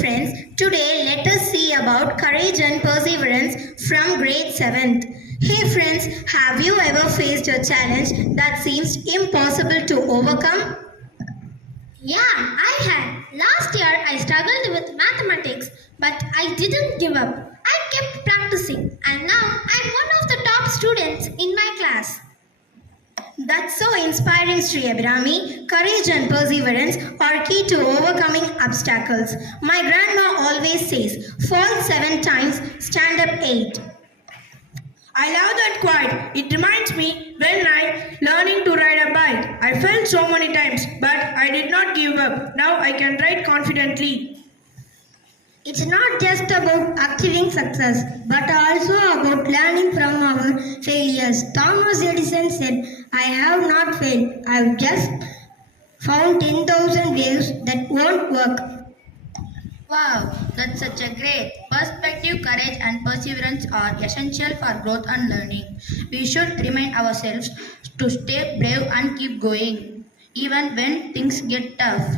friends. Today let us see about courage and perseverance from grade 7th. Hey friends, have you ever faced a challenge that seems impossible to overcome? Yeah, I had. Last year I struggled with mathematics, but I didn't give up. I kept practicing and now I'm one of the top students in my class. That's so inspiring, Sri Abhirami. Courage and perseverance are key to overcoming obstacles. My grandma always says, fall 7 times, stand up 8. I love that quote. It reminds me when I learning to ride a bike. I fell so many times, but I did not give up. Now I can ride confidently. It's not just about achieving success, but also about learning from our failures. Thomas Edison said, I have not failed. I've just found 10,000 ways that won't work. Wow, that's such a great perspective. Courage and perseverance are essential for growth and learning. We should remind ourselves to stay brave and keep going, even when things get tough.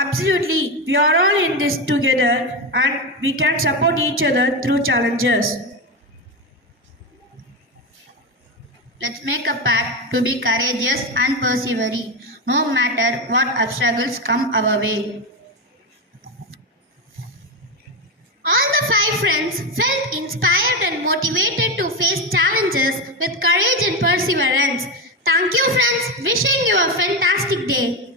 Absolutely. We are all in this together and we can support each other through challenges. Let's make a pact to be courageous and persevere, no matter what obstacles come our way. All the 5 friends felt inspired and motivated to face challenges with courage and perseverance. Thank you, friends. Wishing you a fantastic day.